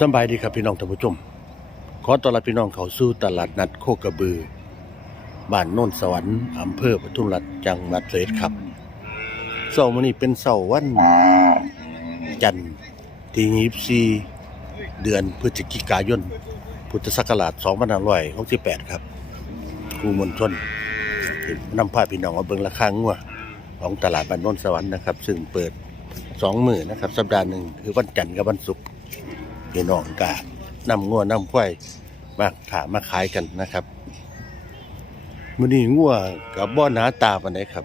สบายดีครับพี่น้องท่านผู้ชม ขอต้อนรับพี่น้องเขาสู่ตลาดนัดโคกระบือ บ้านโน่นสวรรค์อำเภอปทุมรัฐจังหวัดเลยครับเสาร์มื้อนี้เป็นเสาร์วันจันทร์ที่24เดือนพฤศจิกายน พุทธศักราช2568ครับครูมนชนนำพาพี่น้องมาเบิ่งราคางัวของตลาดบ้านโน่นสวรรค์นะครับ ซึ่งเปิดสองมื้อนะครับ สัปดาห์หนึ่งคือวันจันทร์กับวันศุกร์ พี่น้องกานำงัวนำควายมาขามาขายกันนะครับมื้อนี้งัวกับบ่หนาตาปานใดครับ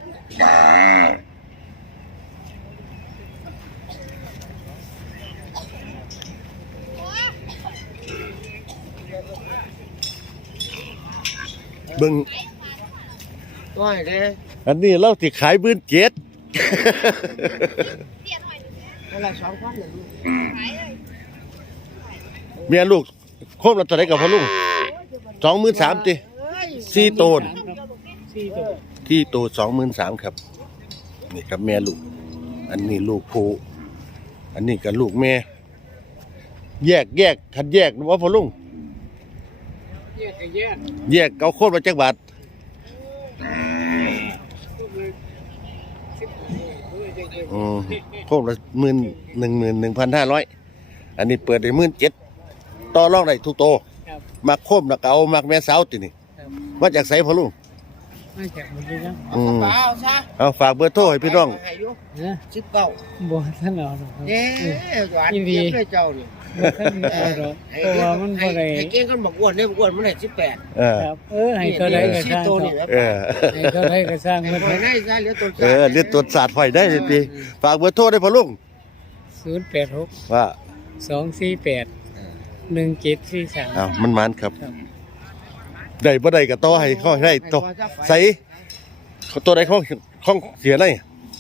เบิ่งก้อยเด้อันนี้เราสิขายบื้นเจ็ดเท่าไหรสองพันเลยลูก เมียลูกโคมเราตัวไหนกับพ่อลุงสองหมื่นสามติสี่โตนสี่ตัวที่โตสองหมื่นสามครับ นี่ครับแม่ลูก อันนี้ลูกผู้อันนี้กับลูกแม่ แยกแยกคันแยกว่าพ่อลุงแยกแยกแยกเอาโคตรมาจักบาทอืมโคตรละหมื่นหนึ่งหมื่นหนึ่งพันห้าร้อยอันนี้เปิดได้หมื่นเจ็ด ต่อรองได้ทุกโตครับมักโคมนักเอามักแม่สาวตินี่ครับมาจากไสพ่อลุงไม่จากหมดเลยนะอืมเปล่าซะเอาฝากเบอร์โทรให้พี่น้อง ให้อยู่นะสิบเก้าบ่ท่านเอาหรอกครับเย้หวานยินดีเยี่ยมเลยเจ้านี่บ่ท่านเอาหรอกเพราะว่ามันบ่ได้ให้เก่งกันบอกอ้วนเนี่ยบอกอ้วนมันได้สิบแปดเออ ครับ เออให้เท่าใดก็สี่สร้างตัวเถนี่อะเออ ให้เท่าใดก็สร้างมัมันนไปไหนซะเหลือตัวเออเรียกตรวจสาดไฟได้สิปีฝากเบอร์โทรได้พ่อลุง086 ว่า248 1743อ้าวมันมันครับ ครับได้บ่ได้ก็ต่อให้เขาให้ได้ต่อใส่เขาตัวใดเขาเขาเสียได้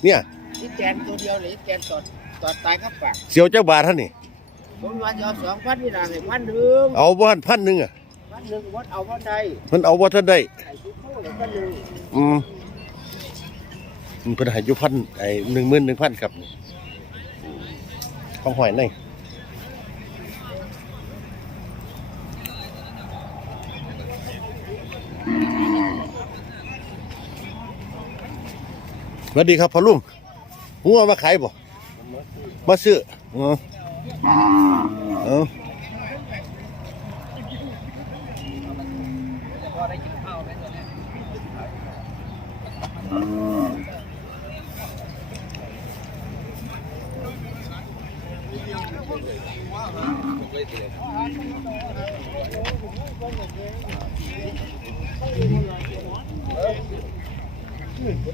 เนี่ยที่แกนตัวเดียวเลยแกนตอดตอดตายครับปากเสียวเจ้าบาทท่านนี่ ผมว่าจะเอาสองพันนี่นะให้พันหนึ่งเอาบ้านพันหนึ่งอะพันหนึ่งวัดเอาวัดใดมันเอาว่าท่านได้ ไอ้ทุกคนเลยพันหนึ่งอืมมันเป็นใหายอยู่พันไอ้หนึ่งหมื่นหนึ่งพันครับของหอยใน สวัสดีครับพ่อลุงหัวมาขายบ่มาซื้ออ๋อ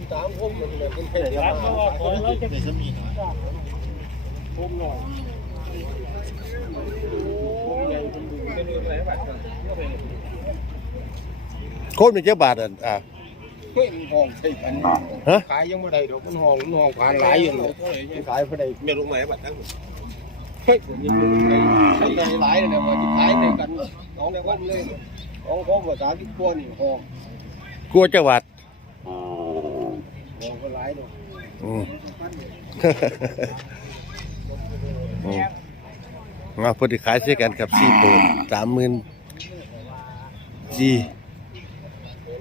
เอาโคตรมีเจ้าบาทอะอ่าเฮ้ยมันห้องใช่กันฮะขายยังไม่ได้ดอกมันห้องมันห้องผ่านหลายอยู่เลยขายไม่ได้เมียลุงไหมบัตรตั้งหมดเฮ้ยผมมีใช้ได้หลายเลยว่าที่ขายในกันสองคนวันเลยสองคนภาษาที่ตัวนี่ห้องกลัวเจ้าบาทห้องหลายด อกอืม อืมมาพอดีขายเช่กันกับสี่ตัวสามหมื่นจี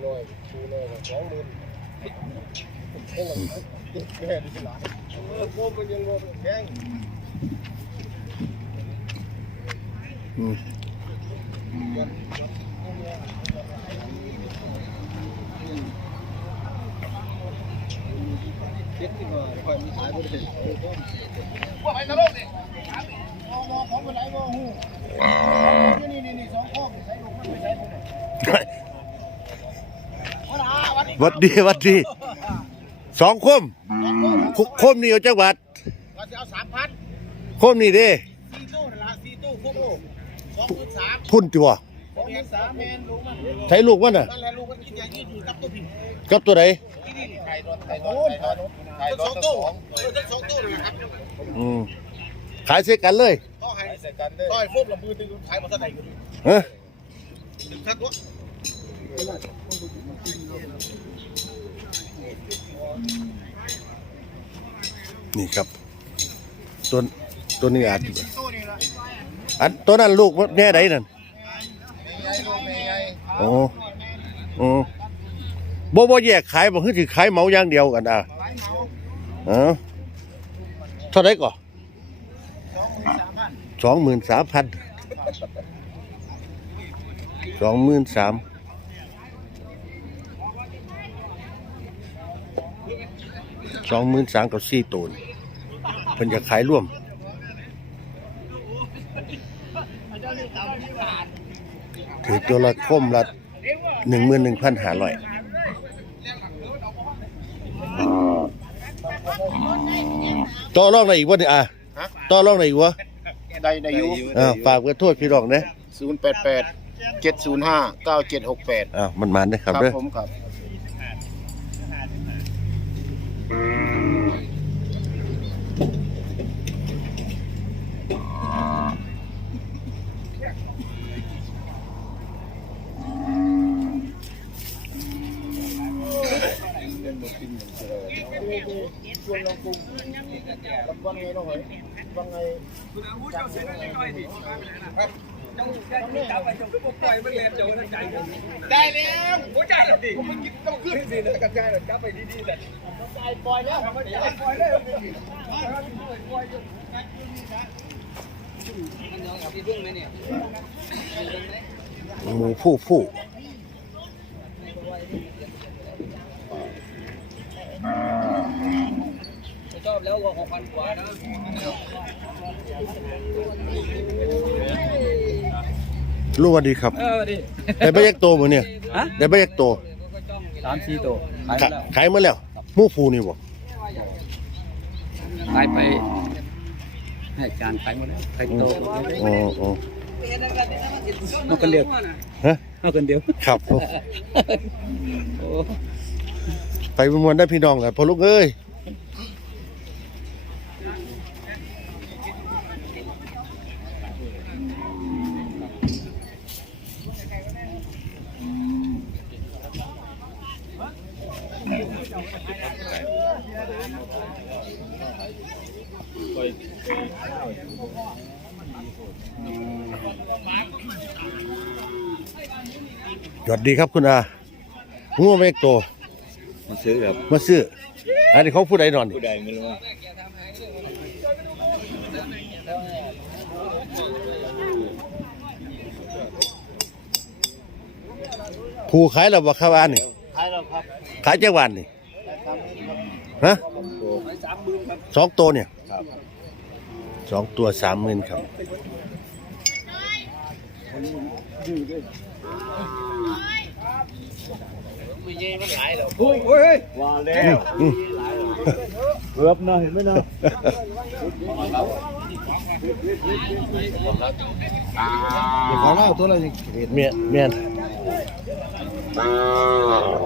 น้อยคูน้อยสองหมื่ ว่าไปตลกนี่มองของไปไหนบ่ฮู้นี่นี่ๆๆสองข้อใส่ลงมันไปใส่ผมวัดดีวัดดีสองคมคคมนี่เอาจักบาทว่าจะเอาสามพันคมนี่เด้สี่ตู้นั่นละสี่ตู้ครบสองหมื่นสามพุ่นตัวสองหมื่นสามเมนรู้มันใช้ลูกมันน่ะนั่นแหละลูกมันกินอย่างนี้อยู่กับตัวผิดกับตัวไหน ข่รถไข่รถไข่รถไข่รถสองทั้งสองตู้เลยครับอืมขายเช่กันเลยก็ให้ใส่กันได้ก็ให้ฟุบลำมือตึงขายมาเท่าไหร่กันฮะถึงทักวะนี่ครับตัวตัวนี้อาจตู้นี่ละอันตัวนั้นลูกแน่ใดนั่นลูกแม่ใหญ่โอ้โอ้ บ่บ่แยกขายบ่คือสิขายเหมาอย่างเดียวกันอะหลายเหมาเออเท่าไหร่ก่อสองหมื่นสามพัน23,000สองหมื่นสามสองหมื่นสามกับสี่ตูนเพิ่นจะขายร่วมถือตัวละคมละหนึ่งหมื่นหนึ่งพันห้าร้อย ต่อรองอะไรอีกวะเนี่ยอะต่อรองอะไรอีกวะได้ได้อยู่อ่าฝากเพื่อโทษพี่รองนะศูนย์แปดแปดเจ็ดศูนย์ห้าเก้าเจ็ดหกแปดอ่ามันมันนะครับเด้อ ผมครับ หมูผู้ผู้ รู้ว่าดีครับ เออดิได้ใบยักโตหมดเนี่ยฮะได้ใบยักโตสามสี่ตัวขายขะขายมาแล้วหมูผู้นี่บ่ขายไปให้จานขายหมดแล้วขายโตอ๋ออ๋อเอาคนเดียวฮะเอาคนเดียวครับโอ้ ไปมวนได้พี่น้องแหละพอลูกเอ้ยสวัสดีครับคุณอางัวเมกโต มาซื้อครับมาซื้อ อันนี้เขาพูดใดนอนนี่ผู้ใดไม่รู้ว่าผู้ขายแล้วบ่ครับอันนี่ขายแล้วครับขายจังหวัดนี่ฮะสองตัวเนี่ยสองตัวสามหมื่นครับว่าแล้วอืมเกือบนะเห็นไหมนะขายแล้วตัวละเมียเมียน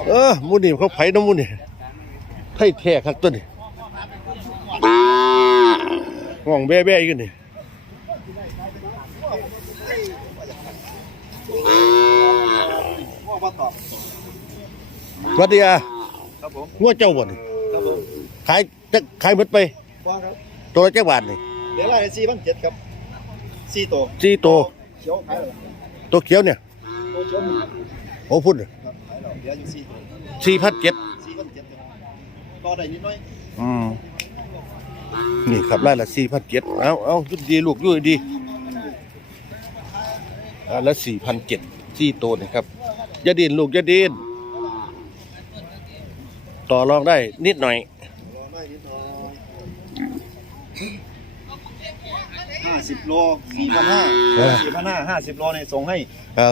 เออหมูนี่เขาไผน้ำหมูนี่ไทยแท้ครับตัวนี้ห้องแบ่ๆอยู่นี่ สวัสดีอะครับผมงัวเจ้าบ่นี่ครับผมขายจะขายหมดไปว่าครับตัวละจักบาทนี่เดี๋ยวไล่สี่พันเจ็ดครับสี่ตัวสี่ตัวเขียวขายแล้วตัวเขียวเนี่ยตัวเขียวหนึ่งครับโอ้พุ่นครับขายแล้วเดี๋ยวอยู่สี่ตัวสี่พันเจ็ดสี่พันเจ็ดต่อได้นิดหน่อยอืมนี่ครับรายละสี่พันเจ็ดเอาเอาอยุดดีลูกอยุดดีรายละสี่พันเจ็ดสี่ตัวนี่ครับอย่าดินลูกอย่าดิน ต่อรองได้นิดหน่อยรอได้นิดหน่อยห้าสิบโลสี่พันห้าสี่พันห้าห้าสิบโลเนี่ยส่งให้เอา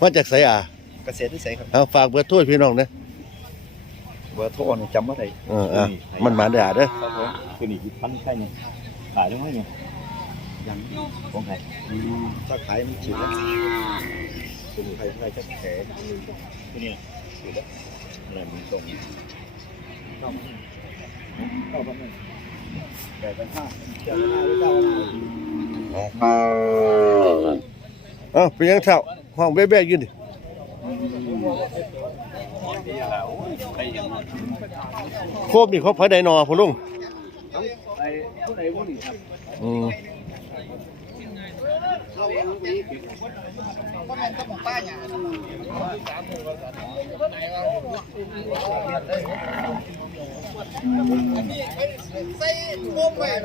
มาจากไสอะเกษตรที่ใสครับเอาฝากเบอร์โทรพี่น้องนะเบอร์โทรนี่จำว่าไดเอออะมันมาได้อะเด้อครับผมคือนี่พันใช่ไงขายได้ไหมเนี่ยยังของใครถ้าขายมันฉีดแล้วคือใครใครจะแขนที่นี่คือแล้วอะไรมันตรง เข้ามาเข้ามาแปดพันห้าเจ็ดพันห้าหรือเก้าพันเอาเป็นยังเท่าห้องแบ๊ะๆยู่นี่โคบนี่เขาเผาไดนอพ่อลุงไอ้ผู้ใดผู้นี่ครับอืม ก็แม่นต้องของป้าหยาใส่โป่งไปหัว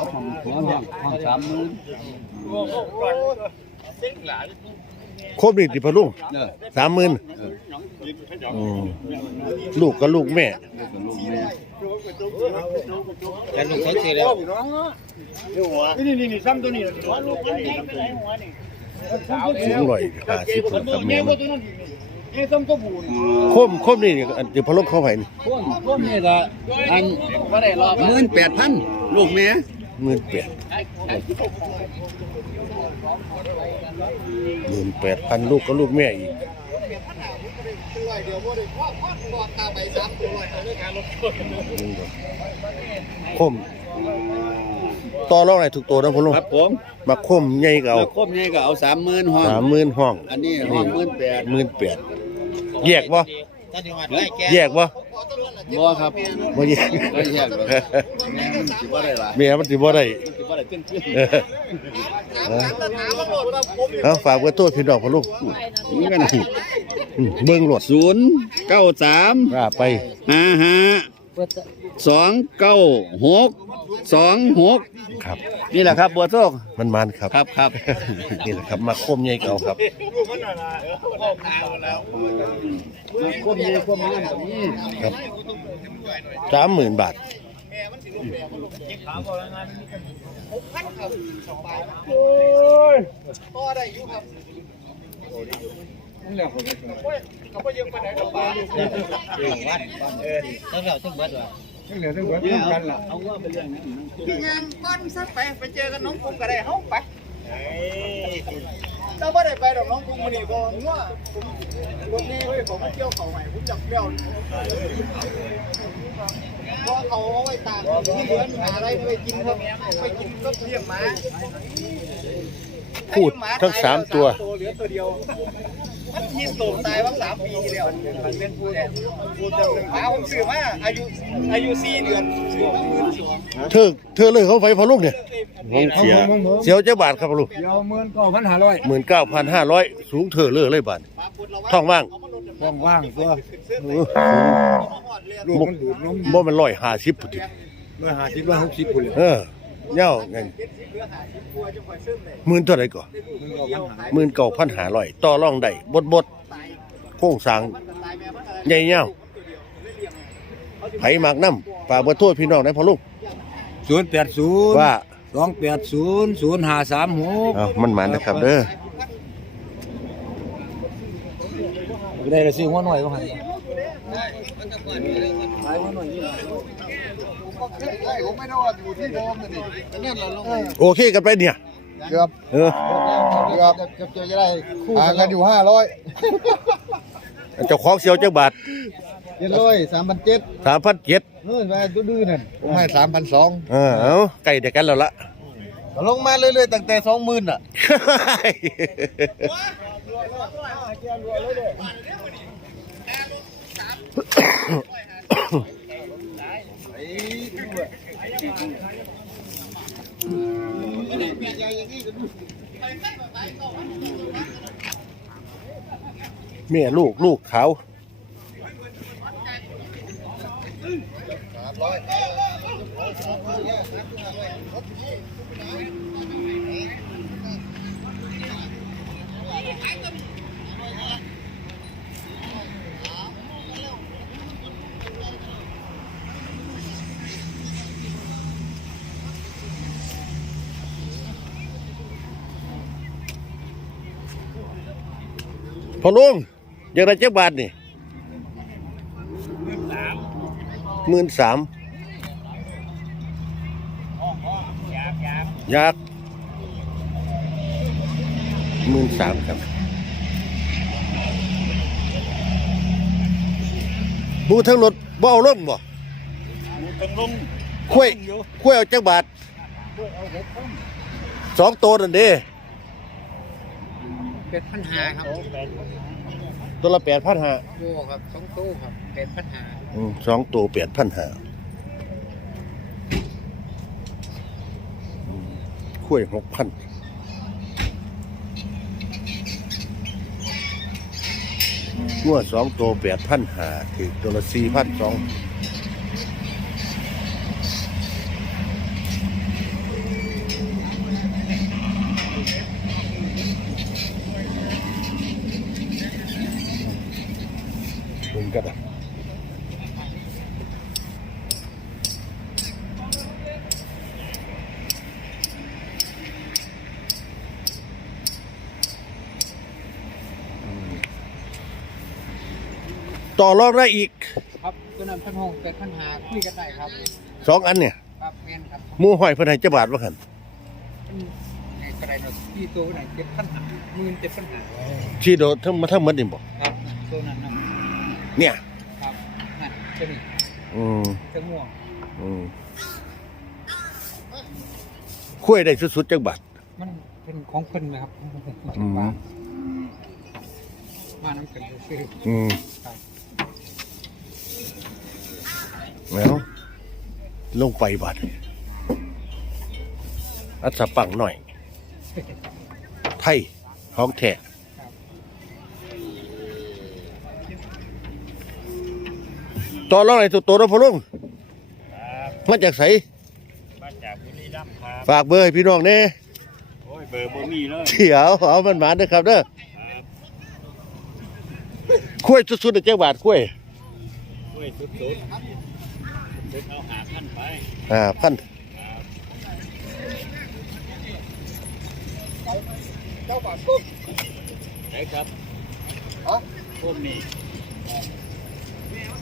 ห้องห้องสามหมื่น ครบนี่ติพะลุงเด้อสามหมื่นอืมลูกกับลูกแม่แล้วลูกเขาสิแล้วนี่นี่นี่ซ้ำตัวนี้สูงร้อยห้าสิบครับแม่มันนี่ซ้ำตัวบูนคมคมนี่อันติพะลุงเข้าไปนี่พวกพวกนี่ก็อันหมื่นแปดพันลูกแม่หมื่นแปดห มื่นแปดพันลูกกับลูกแม่อีกเดี๋ยวบ่ได้พ่อพ่อพ่อตาไปสามตัวเลยด้วยการลดคมต่อรองไหนถูกตัวนะพะลุงครับผมมาคมใหญ่ก็เอาแล้วครบนี่ก็เอาสามหมื่นห้องสามหมื่นห้อง อันนี้ห้องหมื่นแปดหมื่นแปดแยกบ่ถ้าจังหวัดไร่ แกแยกบ่บ่ครับบ่แยกบ่แยกหรอกแม่มันสิบ่ได้หลายแม่มันสิบ่ได้มันสิบ่ได้เต้นเต้นเออถามถามถามว่าโหลดว่าผมเอาฝากไว้ตัวพี่น้องพะลุงนี่กันอืมเบิ่งรถศูนย์เก้าสามว่าไปห้าห้า สองเก้าหกสองหกครับ นี่แหละครับบัวโซกมันมันครับ ครับครับนี่แหละครับมาคมใหญ่เก่าครับควบเยควบมันตรงนี้ครับสามหมื่นบาทก็ได้อยู่ครับ นี่แหละผมเขาก็ยังไปไหนกับป้าต้องเราต้องบิดว่ะนี่เหลือทั้งหมดกันล่ะเอาว่าไปเรื่องนั้นงานก้อนซัดไปไปเจอกันน้องกุ้งก็ได้เฮ้าไปเราไม่ได้ไปดอกน้องกุ้งมันนี่ก็งัวผมวันนี้เฮ้ยผมมาเที่ยวเขาใหม่ผมจับเปรี้ยวเพราะเขาเอาไว้ตากที่เหลือหาอะไรไปกินครับไปกินก็เลี้ยงมา พูดทั้งสามตัวเหลือตัวเดียวมันยิงโตตายว่าสามปีที่แล้วมันเป็นผู้แทนหมาผมซื้อมาอายุอายุสี่เดือนซื้อมาหมื่นสองเธอเธอเลยเขาไฟพะลุงเนี่ยงงเสียเสียวเจ้าบาทครับพะลุงเดี๋ยวหมื่นเก้าพันห้าร้อยหมื่นเก้าพันห้าร้อยสูงเธอเลยเลยบาทท้องว่างว่างๆตัวโอ้โหลูกมันดูดนมบ่มันร้อยห้าสิบพอดีร้อยห้าสิบร้อยหกสิบคนเลยเออ เน่าไงหมื่นเท่าไหร่ก่อนหมื่นเก้าพันห้าหมื่นเก้าพันห้าร้อยต่อรองได้บดบดโค้งสร้างใหญ่เงาไผหมากน้ำฝากเบอร์โทษพี่น้องได้พอลูกศูนย์แปดศูนย์ว่าสองแปดศูนย์ศูนย์ห้าสามหกเอามันมันนะครับเด้อได้ละซื้อหัวหน่อยก็ให้ ผมไม่ได้ว่าอยู่ที่เดิมนะนี่เนี่ยเราลงโอเคกันไปเนี่ย เกือบเออเกือบเกือบจะได้คู่กันอยู่ห้าร้อยเจ้าของเสียวเจ้าบาทเจ็ดร้อยสามพันเจ็ดสามพันเจ็ดเฮ้ยมาดื้อๆนั่นผมให้สามพันสองเออเอาใกล้เดียวกันแล้วละ ลงมาเรื่อยๆตั้งแต่สองหมื่นอะ แม่ลูกลูกเขา พอลุงอยากได้เจ้าบาทนี่หมื่นสามอยากหมื่นสามครับบูทั้งรถบ่เอาลงบ่ต้องลงคุ้ยคุ้ยเอาเจ้าบาทสองตัวนั่นเด้ เป็นปัญหาครับตัวละแปดพันห้าโอ้ครับสองตู้ครับเป็นปัญหาสองตัวแปดพันห้าคุ้ยหกพันงัวสองตัวแปดพันห้าถือตัวละสี่พันสอง เบิ่งกันอะต่อรองได้อีกครับตัวนั้นพันหกเป็นปัญหาคุยกันได้ครับ สองอันเนี่ยครับแม่นครับหมูห้อยเพิ่นให้เจ้าบาทว่าคันในกระไดหน่อยที่ตัวไหนเจ็ดปัญหาหมื่นเจ็ดปัญหาที่โดดทั้งมาทั้งหมดนี่บ่ครับตัวนั้นนะ เนี่ยครับนั่นตัวนี้อืมจะม่วงอืมคุยได้สุดๆจักบาทมันเป็นของเพิ่นไหมครับอืมมาน้ำกันซื้ออืมครับแล้วลงไปบาทอัดสะปังหน่อย ไทยของแท้ ต่อรองไหนตัวโตแล้วพอลุงมาจากไสมาจากบุรีรัมย์ครับฝากเบอร์ให้พี่น้องแน่โอ้ยเบอร์บ่มีเลยเดี๋ยวเอามันมาเด้อครับเด้อครับคุ้ยสุดๆเด้อจักบาทคุ้ยโอ้ยสุดๆสุดเอาหาท่านไปอ่าพันเจ้าบาทปุ๊บไหนครับอ๋อพวกนี้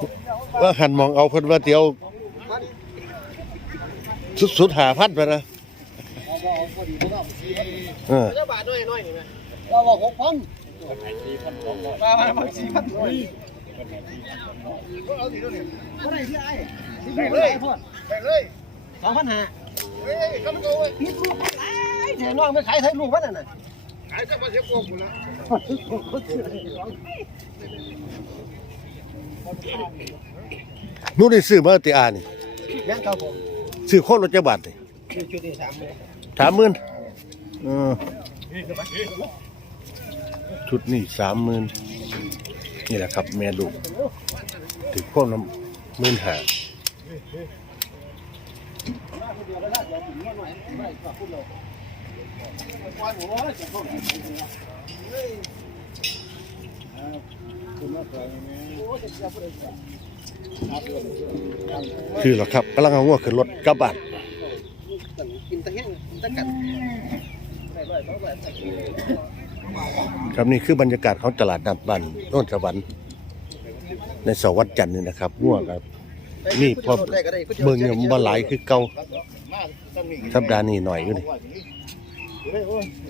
วะว่าหันมองเอาเพิ่นว่าเดี๋ยวสุดๆหาพันไปนะเออเจ้าบาทน้อยน้อยนี่ไหมเราบอกหกพันคนไหนสี่พันสองร้อยมามามาสี่พันคนไหนสี่พันสองร้อยเอาสิเท่านี้เท่าไหร่ที่ไอ้ไปเลยไปเลยสองพันห้าเฮ้ยเขาไม่โกงเว้ยนี่ลูกอะไรเดี๋ยวน้องไม่ขายไทยลูกมันน่ะขายจะมาเสียโกงกูละ นู่นนี่ซื้อมาติอานี่ยังครับผมซื้อโคตรรถจักบาทนี่ชุดที่สามเลยสามหมื่นเออชุดนี้สามหมื่นนี่แหละครับแม่ลูกถือพวกน้ำหมื่นหา คือหรอครับกำลังเอางัวขึ้นรถกลับบ้านกินตะครับนี่คือบรรยากาศของตลาดนัดบ้านโน่นสวรรค์ในสาร์วัดจันทร์นี่นะครับงัวครับนี่พอเบิ่งเนี่ยมันบ่หลายคือเก่าสัปดาห์นี้หน่อยอยู่นี่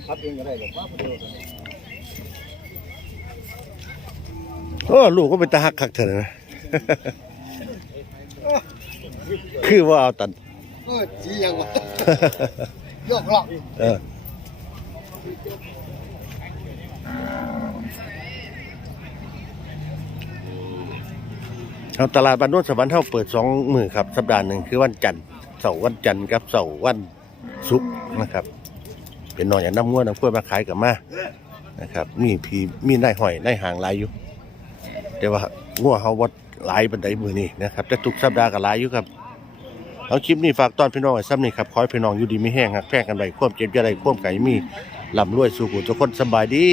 ครับเองก็ได้หรอกว่าผู้เดียว โอ้ลูกก็เป็นตาหักคักเถอะนะ คือว่าเอาตันเออจียังวะยกหลอกเออเอาตลาดบ้านโนนสวรรค์เท่าเปิดสองมือครับสัปดาห์หนึ่งคือวันจันทร์เสาร์วันจันทร์กับเสาร์วันศุกร์นะครับ เป็นนอนอย่างน้ำง้วน้ำกล้วยมาขายกับมานะครับมีพีมีนายหอยนายหางหลายอยู่ แต่ว่างัวเขาวัดหลายบันไดมือนี่นะครับแต่ทุกสัปดาห์ก็หลายอยู่ครับเอาคลิปนี้ฝากตอนพี่น้องไว้ซ้ำนี่ครับขอให้พี่น้องอยู่ดีไม่แห้งหักแพร่งกันไปควบเจ็บจะได้ควบไก่มีลำรวยสู่หูทุกคนสบายดี